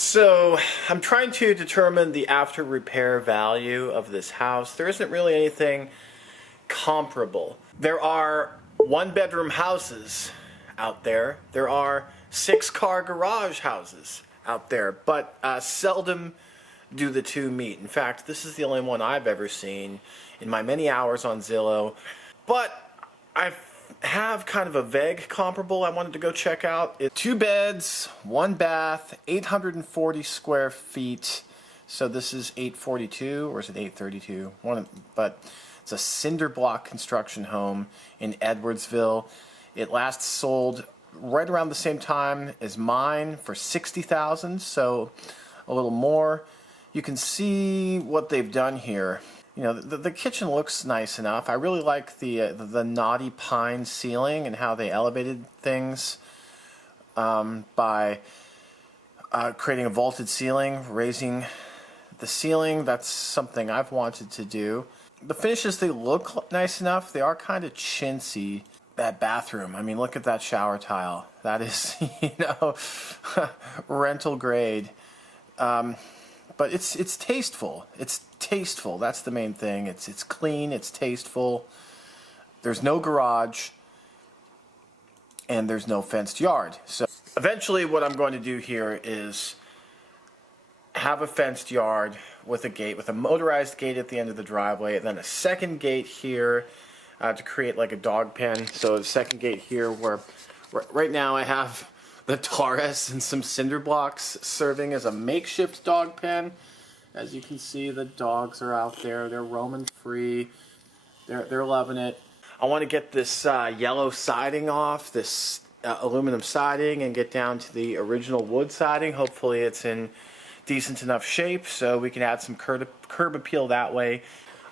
So I'm trying to determine the after repair value of this house. There isn't really anything comparable. There are 1-bedroom houses out there. There are 6-car garage houses out there, but seldom do the two meet. In fact, this is the only one I've ever seen in my many hours on Zillow. But I have kind of a vague comparable I wanted to go check out. It's 2 beds, 1 bath, 840 square feet. So this is 842, or is it 832? But it's a cinder block construction home in Edwardsville. It last sold right around the same time as mine for $60,000, so a little more. You can see what they've done here. You know, the kitchen looks nice enough. I really like the knotty pine ceiling and how they elevated things by creating a vaulted ceiling, raising the ceiling. That's something I've wanted to do. The finishes, they look nice enough. They are kind of chintzy. That bathroom, I mean, look at that shower tile. That is, you know, rental grade. But it's tasteful. It's tasteful. That's the main thing. It's clean. It's tasteful. There's no garage, and there's no fenced yard. So eventually, what I'm going to do here is have a fenced yard with a gate, with a motorized gate at the end of the driveway, and then a second gate here to create like a dog pen. So a second gate here where right now I have the Taurus and some cinder blocks serving as a makeshift dog pen. As you can see, the dogs are out there. They're roaming free. They're loving it. I want to get this yellow siding off, this aluminum siding, and get down to the original wood siding. Hopefully it's in decent enough shape so we can add some curb appeal that way.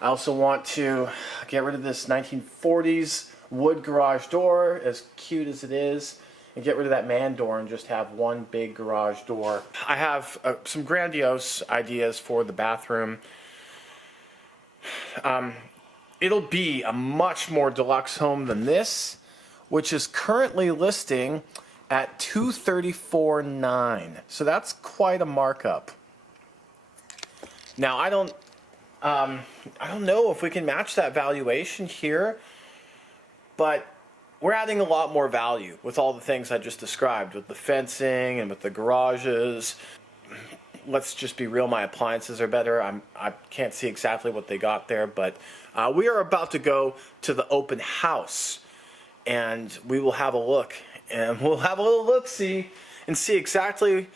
I also want to get rid of this 1940s wood garage door, as cute as it is, and get rid of that man door and just have one big garage door. I have some grandiose ideas for the bathroom. It'll be a much more deluxe home than this, which is currently listing at $234,900. So that's quite a markup. Now I don't know if we can match that valuation here, but we're adding a lot more value with all the things I just described, with the fencing and with the garages. Let's just be real, my appliances are better. I can't see exactly what they got there, but we are about to go to the open house, and we will have a look, and we'll have a little look-see and see exactly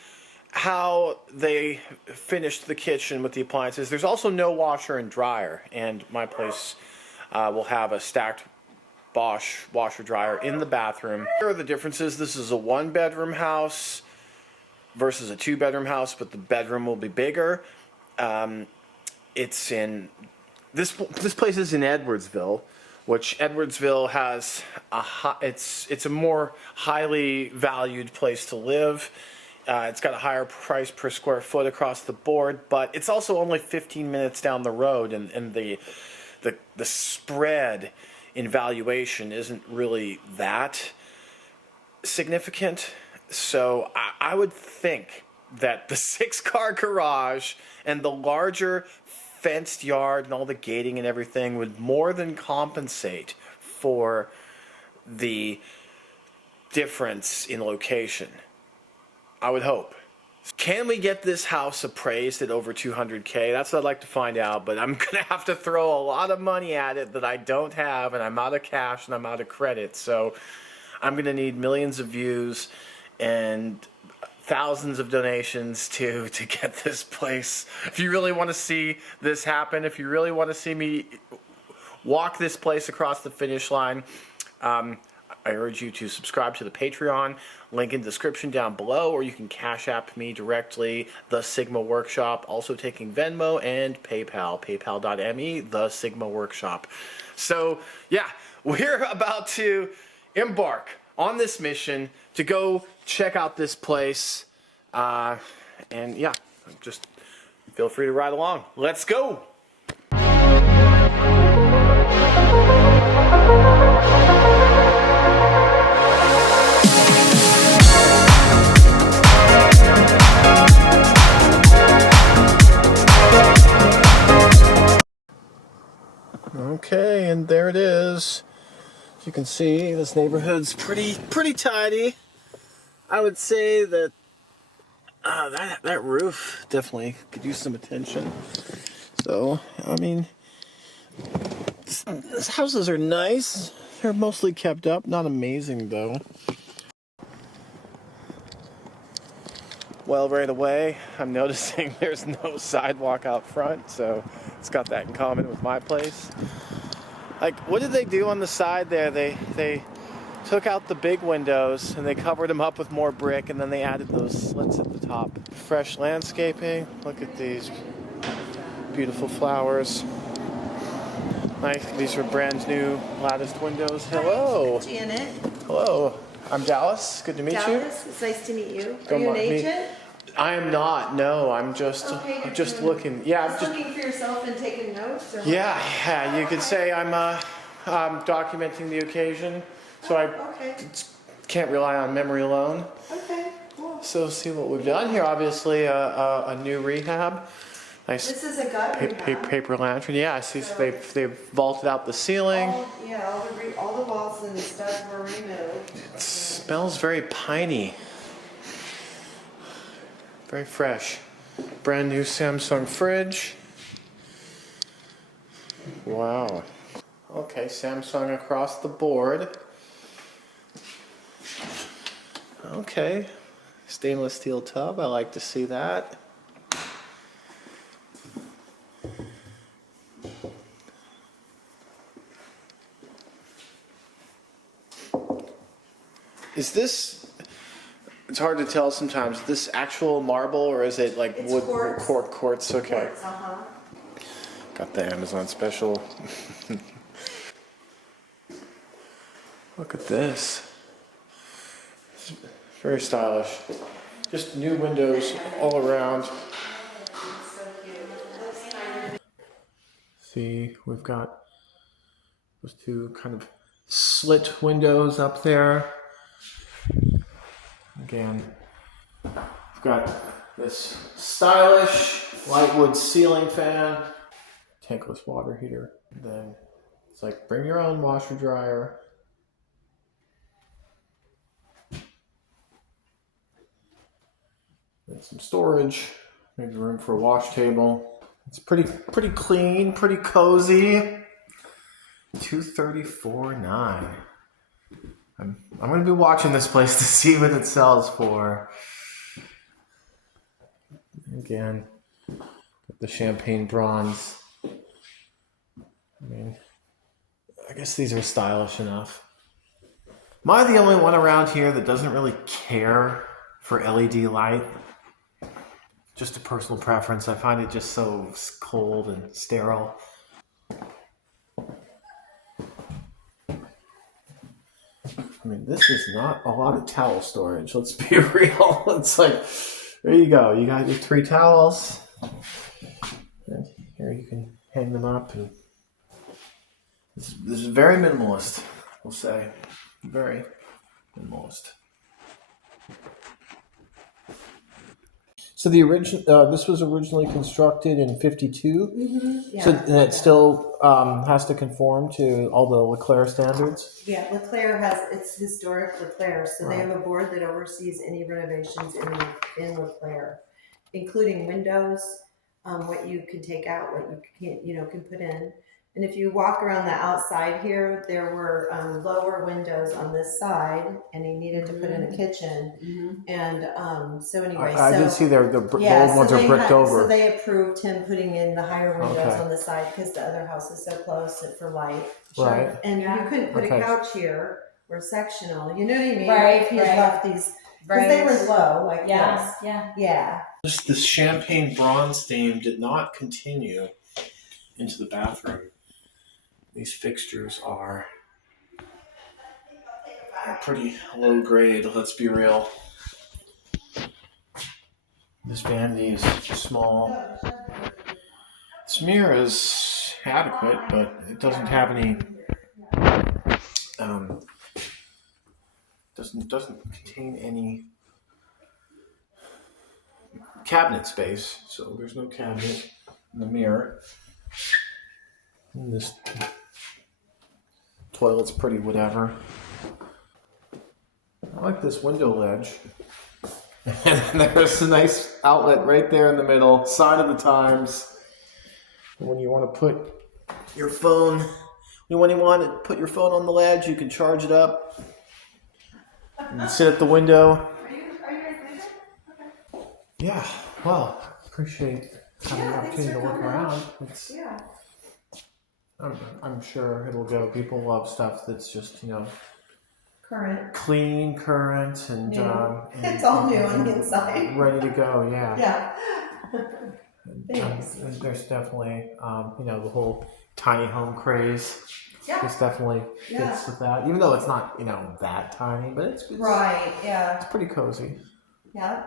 how they finished the kitchen with the appliances. There's also no washer and dryer, and my place will have a stacked Bosch washer dryer in the bathroom. Here are the differences. This is a 1-bedroom house versus a 2-bedroom house, but the bedroom will be bigger. It's in this place is in Edwardsville, which Edwardsville has it's a more highly valued place to live. It's got a higher price per square foot across the board, but it's also only 15 minutes down the road, and the spread in valuation isn't really that significant. So I would think that the 6-car garage and the larger fenced yard and all the gating and everything would more than compensate for the difference in location. I would hope. Can we get this house appraised at over $200K? That's what I'd like to find out, but I'm going to have to throw a lot of money at it that I don't have, and I'm out of cash and I'm out of credit. So I'm going to need millions of views and thousands of donations to get this place. If you really want to see this happen, if you really want to see me walk this place across the finish line, I urge you to subscribe to the Patreon, link in the description down below, or you can Cash App me directly, The Sigma Workshop, also taking Venmo and PayPal, paypal.me, The Sigma Workshop. So, yeah, we're about to embark on this mission to go check out this place, and yeah, just feel free to ride along. Let's go! Okay, and there it is. As you can see, this neighborhood's pretty tidy. I would say that that roof definitely could use some attention. So, I mean, these houses are nice. They're mostly kept up. Not amazing, though. Well, right away, I'm noticing there's no sidewalk out front, so it's got that in common with my place. Like, what did they do on the side there? They took out the big windows and they covered them up with more brick, and then they added those slits at the top. Fresh landscaping. Look at these beautiful flowers. Nice. These are brand new latticed windows. Hello. Hi, Janet. Hello. I'm Dallas. Good to meet you. Dallas, it's nice to meet you. Are you an agent? I am not. No, I'm just looking. Yeah, I'm just looking for yourself and taking notes. Or yeah. You could say I'm documenting the occasion, so I can't rely on memory alone. Okay, cool. So see what we've done here. Obviously, a new rehab. Nice. This is a gut rehab. Paper lantern. Yeah, I see. So they've vaulted out the ceiling. All the walls and the studs were removed. It smells very piney. Very fresh. Brand new Samsung fridge. Wow. Okay, Samsung across the board. Okay. Stainless steel tub. I like to see that. Is this, it's hard to tell sometimes, is this actual marble or is it like wood quartz? Okay. Quartz, Got the Amazon special. Look at this. It's very stylish. Just new windows all around. See, we've got those two kind of slit windows up there. Again, we've got this stylish lightwood ceiling fan, tankless water heater. And then it's like bring your own washer dryer. And some storage, maybe room for a wash table. It's pretty clean, pretty cozy. $234,900. I'm going to be watching this place to see what it sells for. Again, the champagne bronze. I mean, I guess these are stylish enough. Am I the only one around here that doesn't really care for LED light? Just a personal preference. I find it just so cold and sterile. I mean, this is not a lot of towel storage. Let's be real. It's like, there you go. You got your 3 towels. And here you can hang them up. And this is very minimalist, we'll say. Very minimalist. So the original, this was originally constructed in '52. Mm-hmm. Yeah. So it still has to conform to all the Leclerc standards. Yeah, Leclerc it's historic Leclerc, so they have a board that oversees any renovations in Leclerc, including windows, what you can take out, what you can put in. And if you walk around the outside here, there were lower windows on this side, and he needed to put in a kitchen. Mm-hmm. And so anyway, I did see the old ones are bricked over. So they approved him putting in the higher windows on the side because the other house is so close for light. Right. And you couldn't put a couch here or sectional. You know what I mean? Right. If he left these, because they were low like this. Yeah. This champagne bronze theme did not continue into the bathroom. These fixtures are pretty low grade, let's be real. This vanity is small. This mirror is adequate, but it doesn't have any doesn't contain any cabinet space, so there's no cabinet in the mirror. And this toilet's pretty whatever. I like this window ledge. And there's a nice outlet right there in the middle, sign of the times. When you want to put your phone, when you want to put your phone on the ledge, you can charge it up. And sit at the window. Are you guys leaving? Okay. Yeah, well, appreciate having the opportunity to look around. Yeah. I'm sure it'll go. People love stuff that's just, Current. clean, current, and It's all new on the inside. ready to go. Yeah. Yeah. Thanks. There's definitely, the whole tiny home craze. Yeah. This definitely fits with that, even though it's not, that tiny, but it's Right. Yeah. It's pretty cozy. Yeah.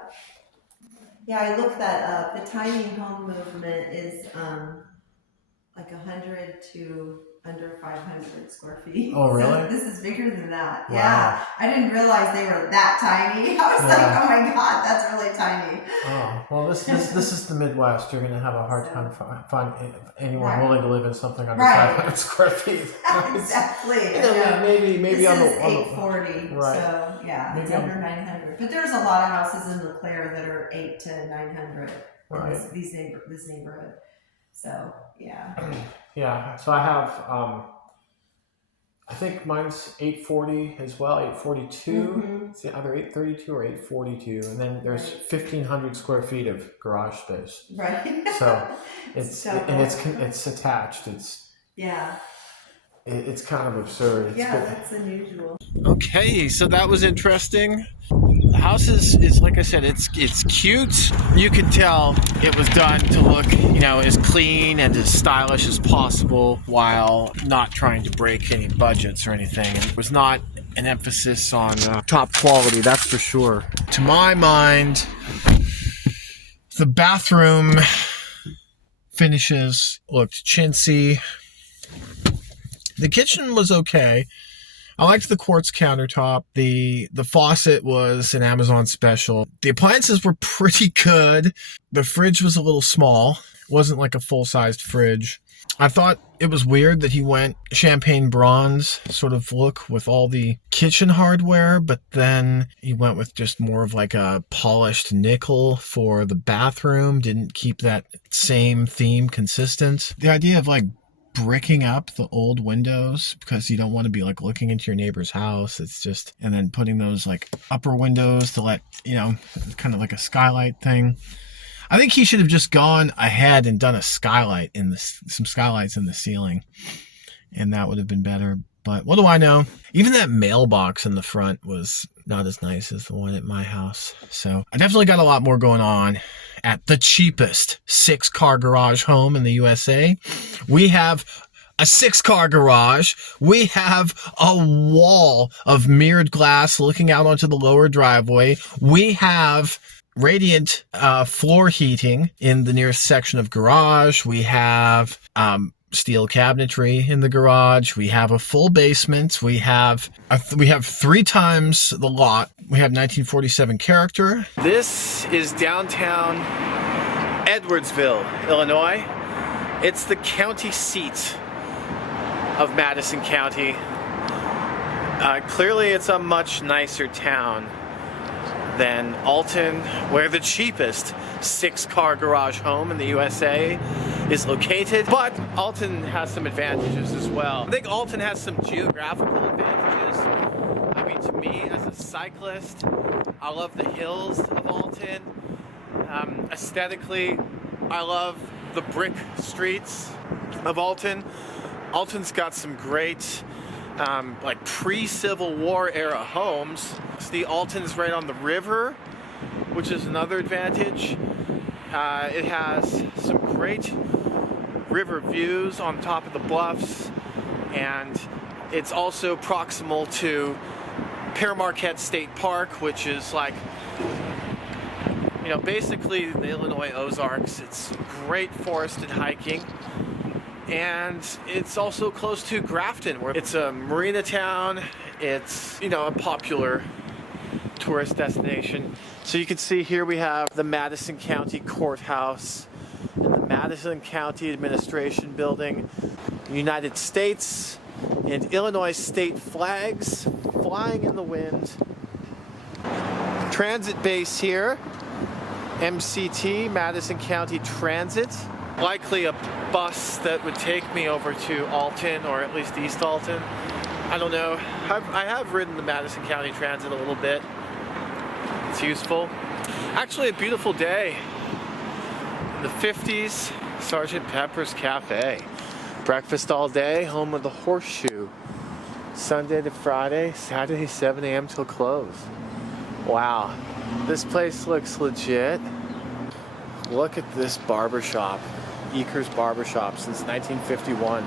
Yeah, I looked that up. The tiny home movement is like 100 to under 500 square feet. Oh, really? So this is bigger than that. Wow. Yeah. I didn't realize they were that tiny. I was like, oh my God, that's really tiny. Oh, well, this is the Midwest. You're going to have a hard time finding anyone willing to live in something under 500 square feet. Exactly. Maybe this on the... is 840, right. So yeah, maybe it's under 900. But there's a lot of houses in LeClaire that are 8 to 900 Right. in this neighborhood. So, yeah. Yeah, so I have, I think mine's 840 as well, 842. Mm-hmm. It's either 832 or 842. And then there's 1,500 square feet of garage space. Right. So it's attached. It's kind of absurd. It's that's unusual. Okay, so that was interesting. The house is like I said, it's cute. You can tell it was done to look, as clean and as stylish as possible while not trying to break any budgets or anything. It was not an emphasis on top quality, that's for sure. To my mind, the bathroom finishes looked chintzy. The kitchen was okay. I liked the quartz countertop. The faucet was an Amazon special. The appliances were pretty good. The fridge was a little small. It wasn't like a full-sized fridge. I thought it was weird that he went champagne bronze sort of look with all the kitchen hardware, but then he went with just more of like a polished nickel for the bathroom. Didn't keep that same theme consistent. The idea of like bricking up the old windows because you don't want to be like looking into your neighbor's house. It's just, and then putting those like upper windows to let, kind of like a skylight thing. I think he should have just gone ahead and done a skylight some skylights in the ceiling, and that would have been better. But what do I know? Even that mailbox in the front was not as nice as the one at my house. So I definitely got a lot more going on at the cheapest 6-car garage home in the USA. We have a 6-car garage. We have a wall of mirrored glass looking out onto the lower driveway. We have radiant floor heating in the nearest section of garage. We have steel cabinetry in the garage. We have a full basement. We have 3 times the lot. We have 1947 character. This is downtown Edwardsville, Illinois. It's the county seat of Madison County. Clearly it's a much nicer town than Alton, where the cheapest 6-car garage home in the USA is located. But Alton has some advantages as well. I think Alton has some geographical advantages. I mean, to me, as a cyclist, I love the hills of Alton. Aesthetically, I love the brick streets of Alton. Alton's got some great like pre-Civil War era homes. See, Alton's right on the river, which is another advantage. It has some great river views on top of the bluffs, and it's also proximal to Pere Marquette State Park, which is like, basically the Illinois Ozarks. It's great forested hiking. And it's also close to Grafton, where it's a marina town. It's, a popular tourist destination. So you can see here we have the Madison County Courthouse and the Madison County Administration Building, United States and Illinois state flags flying in the wind. Transit base here, MCT, Madison County Transit. Likely a bus that would take me over to Alton, or at least East Alton. I don't know. I have ridden the Madison County Transit a little bit. It's useful. Actually a beautiful day. In the 50s, Sgt. Pepper's Cafe. Breakfast all day, home of the Horseshoe. Sunday to Friday, Saturday 7 a.m. till close. Wow, this place looks legit. Look at this barbershop. Eker's Barbershop since 1951.